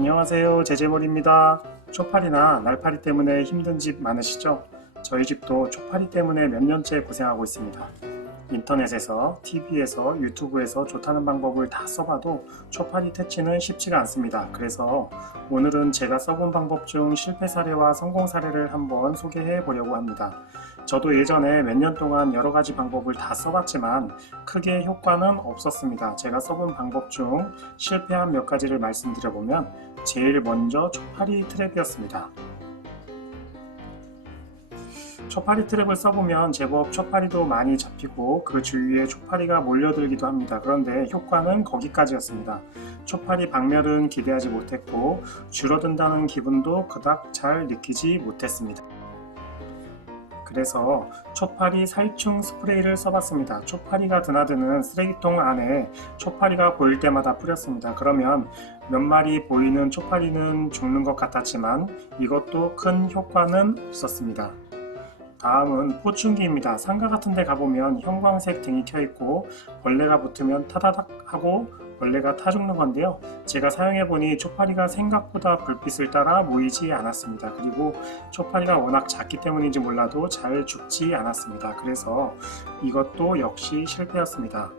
안녕하세요, 제제몰입니다. 초파리나 날파리 때문에 힘든 집 많으시죠? 저희 집도 초파리 때문에 몇 년째 고생하고 있습니다. 인터넷에서, TV에서, 유튜브에서 좋다는 방법을 다 써봐도 초파리 퇴치는 쉽지가 않습니다. 그래서 오늘은 제가 써본 방법 중 실패 사례와 성공 사례를 한번 소개해 보려고 합니다. 저도 예전에 몇 년 동안 여러 가지 방법을 다 써봤지만 크게 효과는 없었습니다. 제가 써본 방법 중 실패한 몇 가지를 말씀드려보면 제일 먼저 초파리 트랩이었습니다. 초파리 트랩을 써보면 제법 초파리도 많이 잡히고 그 주위에 초파리가 몰려들기도 합니다. 그런데 효과는 거기까지였습니다. 초파리 박멸은 기대하지 못했고 줄어든다는 기분도 그닥 잘 느끼지 못했습니다. 그래서 초파리 살충 스프레이를 써봤습니다. 초파리가 드나드는 쓰레기통 안에 초파리가 보일 때마다 뿌렸습니다. 그러면 몇 마리 보이는 초파리는 죽는 것 같았지만 이것도 큰 효과는 없었습니다. 다음은 포충기입니다. 상가 같은 데 가보면 형광색 등이 켜있고 벌레가 붙으면 타다닥 하고 벌레가 타 죽는 건데요. 제가 사용해보니 초파리가 생각보다 불빛을 따라 모이지 않았습니다. 그리고 초파리가 워낙 작기 때문인지 몰라도 잘 죽지 않았습니다. 그래서 이것도 역시 실패였습니다.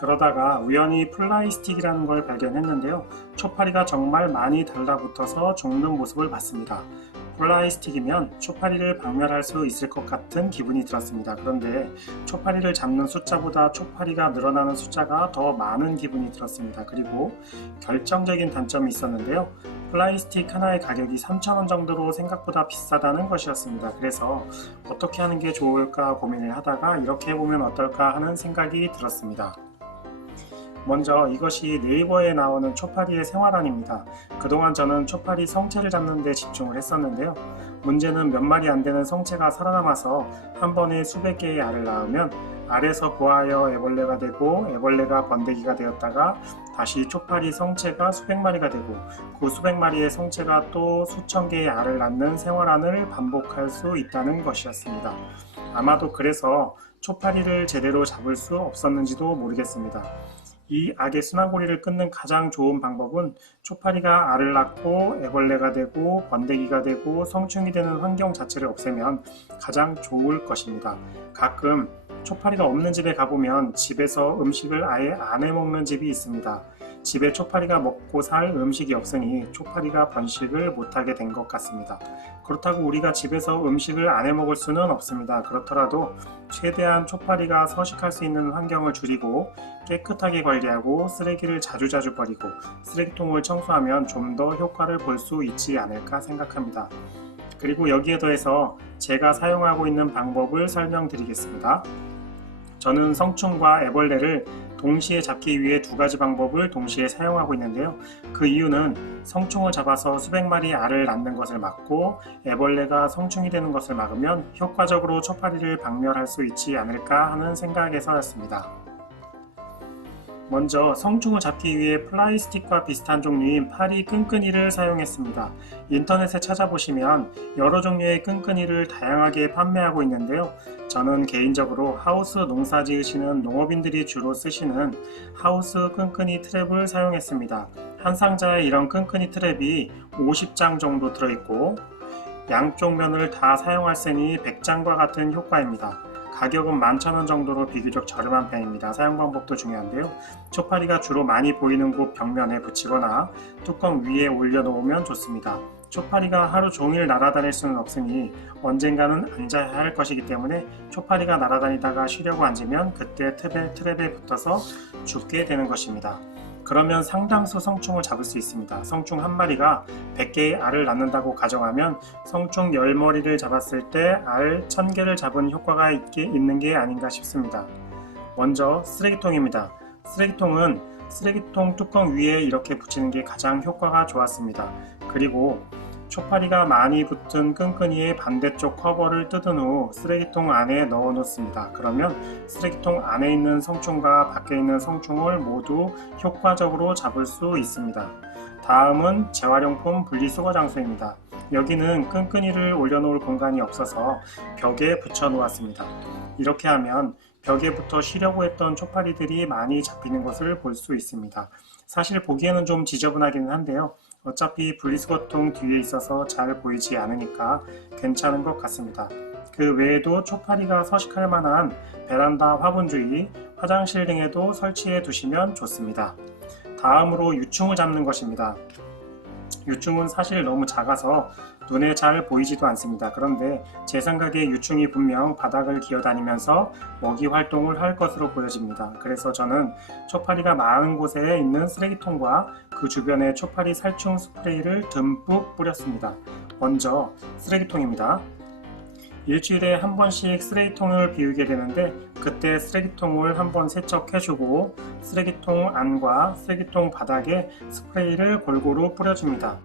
그러다가 우연히 플라이스틱이라는 걸 발견했는데요. 초파리가 정말 많이 달라붙어서 죽는 모습을 봤습니다. 플라이스틱이면 초파리를 박멸할 수 있을 것 같은 기분이 들었습니다. 그런데 초파리를 잡는 숫자보다 초파리가 늘어나는 숫자가 더 많은 기분이 들었습니다. 그리고 결정적인 단점이 있었는데요. 플라이스틱 하나의 가격이 3,000원 정도로 생각보다 비싸다는 것이었습니다. 그래서 어떻게 하는 게 좋을까 고민을 하다가 이렇게 해보면 어떨까 하는 생각이 들었습니다. 먼저 이것이 네이버에 나오는 초파리의 생활안입니다. 그동안 저는 초파리 성체를 잡는 데 집중을 했었는데요. 문제는 몇 마리 안 되는 성체가 살아남아서 한 번에 수백 개의 알을 낳으면 알에서 부화하여 애벌레가 되고 애벌레가 번데기가 되었다가 다시 초파리 성체가 수백 마리가 되고 그 수백 마리의 성체가 또 수천 개의 알을 낳는 생활안을 반복할 수 있다는 것이었습니다. 아마도 그래서 초파리를 제대로 잡을 수 없었는지도 모르겠습니다. 이 악의 순환고리를 끊는 가장 좋은 방법은 초파리가 알을 낳고 애벌레가 되고 번데기가 되고 성충이 되는 환경 자체를 없애면 가장 좋을 것입니다. 가끔 초파리가 없는 집에 가보면 집에서 음식을 아예 안 해먹는 집이 있습니다. 집에 초파리가 먹고 살 음식이 없으니 초파리가 번식을 못하게 된 것 같습니다. 그렇다고 우리가 집에서 음식을 안 해먹을 수는 없습니다. 그렇더라도 최대한 초파리가 서식할 수 있는 환경을 줄이고 깨끗하게 관리하고 쓰레기를 자주자주 버리고 쓰레기통을 청소하면 좀 더 효과를 볼 수 있지 않을까 생각합니다. 그리고 여기에 더해서 제가 사용하고 있는 방법을 설명드리겠습니다. 저는 성충과 애벌레를 동시에 잡기 위해 두 가지 방법을 동시에 사용하고 있는데요. 그 이유는 성충을 잡아서 수백 마리 알을 낳는 것을 막고 애벌레가 성충이 되는 것을 막으면 효과적으로 초파리를 박멸할 수 있지 않을까 하는 생각에서였습니다. 먼저 성충을 잡기 위해 플라스틱과 비슷한 종류인 파리 끈끈이를 사용했습니다. 인터넷에 찾아보시면 여러 종류의 끈끈이를 다양하게 판매하고 있는데요. 저는 개인적으로 하우스 농사 지으시는 농업인들이 주로 쓰시는 하우스 끈끈이 트랩을 사용했습니다. 한 상자에 이런 끈끈이 트랩이 50장 정도 들어있고 양쪽 면을 다 사용할세니 100장과 같은 효과입니다. 가격은 11,000원 정도로 비교적 저렴한 편입니다. 사용 방법도 중요한데요. 초파리가 주로 많이 보이는 곳 벽면에 붙이거나 뚜껑 위에 올려놓으면 좋습니다. 초파리가 하루 종일 날아다닐 수는 없으니 언젠가는 앉아야 할 것이기 때문에 초파리가 날아다니다가 쉬려고 앉으면 그때 트랩에 붙어서 죽게 되는 것입니다. 그러면 상당수 성충을 잡을 수 있습니다. 성충 한 마리가 100개의 알을 낳는다고 가정하면 성충 10마리를 잡았을 때 알 1000개를 잡은 효과가 있는 게 아닌가 싶습니다. 먼저 쓰레기통입니다. 쓰레기통은 쓰레기통 뚜껑 위에 이렇게 붙이는 게 가장 효과가 좋았습니다. 그리고 초파리가 많이 붙은 끈끈이의 반대쪽 커버를 뜯은 후 쓰레기통 안에 넣어 놓습니다. 그러면 쓰레기통 안에 있는 성충과 밖에 있는 성충을 모두 효과적으로 잡을 수 있습니다. 다음은 재활용품 분리수거 장소입니다. 여기는 끈끈이를 올려놓을 공간이 없어서 벽에 붙여 놓았습니다. 이렇게 하면 벽에 붙어 쉬려고 했던 초파리들이 많이 잡히는 것을 볼 수 있습니다. 사실 보기에는 좀 지저분하기는 한데요. 어차피 분리수거통 뒤에 있어서 잘 보이지 않으니까 괜찮은 것 같습니다. 그 외에도 초파리가 서식할 만한 베란다 화분 주위, 화장실 등에도 설치해 두시면 좋습니다. 다음으로 유충을 잡는 것입니다. 유충은 사실 너무 작아서 눈에 잘 보이지도 않습니다. 그런데 제 생각에 유충이 분명 바닥을 기어다니면서 먹이 활동을 할 것으로 보여집니다. 그래서 저는 초파리가 많은 곳에 있는 쓰레기통과 그 주변에 초파리 살충 스프레이를 듬뿍 뿌렸습니다. 먼저 쓰레기통입니다. 일주일에 한 번씩 쓰레기통을 비우게 되는데 그때 쓰레기통을 한번 세척해주고 쓰레기통 안과 쓰레기통 바닥에 스프레이를 골고루 뿌려줍니다.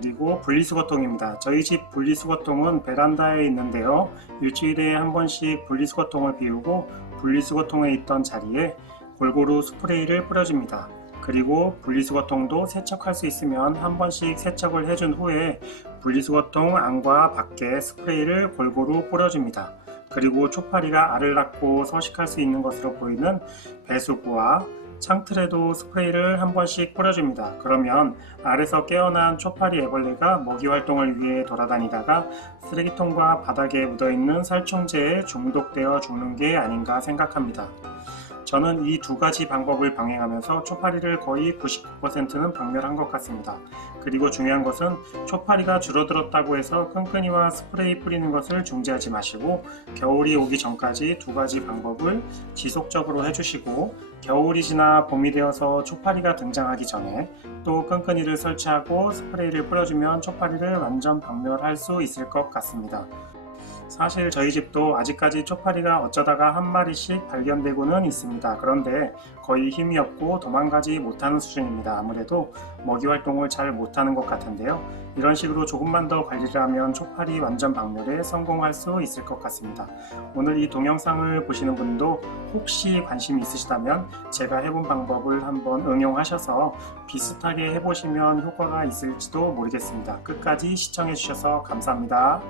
그리고 분리수거통입니다. 저희 집 분리수거통은 베란다에 있는데요. 일주일에 한 번씩 분리수거통을 비우고 분리수거통에 있던 자리에 골고루 스프레이를 뿌려줍니다. 그리고 분리수거통도 세척할 수 있으면 한 번씩 세척을 해준 후에 분리수거통 안과 밖에 스프레이를 골고루 뿌려줍니다. 그리고 초파리가 알을 낳고 서식할 수 있는 것으로 보이는 배수구와 창틀에도 스프레이를 한 번씩 뿌려줍니다. 그러면 알에서 깨어난 초파리 애벌레가 먹이 활동을 위해 돌아다니다가 쓰레기통과 바닥에 묻어있는 살충제에 중독되어 죽는 게 아닌가 생각합니다. 저는 이 두 가지 방법을 병행하면서 초파리를 거의 99%는 박멸한 것 같습니다. 그리고 중요한 것은 초파리가 줄어들었다고 해서 끈끈이와 스프레이 뿌리는 것을 중지하지 마시고 겨울이 오기 전까지 두 가지 방법을 지속적으로 해주시고 겨울이 지나 봄이 되어서 초파리가 등장하기 전에 또 끈끈이를 설치하고 스프레이를 뿌려주면 초파리를 완전 박멸할 수 있을 것 같습니다. 사실 저희 집도 아직까지 초파리가 어쩌다가 한 마리씩 발견되고는 있습니다. 그런데 거의 힘이 없고 도망가지 못하는 수준입니다. 아무래도 먹이 활동을 잘 못하는 것 같은데요. 이런 식으로 조금만 더 관리를 하면 초파리 완전 박멸에 성공할 수 있을 것 같습니다. 오늘 이 동영상을 보시는 분도 혹시 관심이 있으시다면 제가 해본 방법을 한번 응용하셔서 비슷하게 해보시면 효과가 있을지도 모르겠습니다. 끝까지 시청해 주셔서 감사합니다.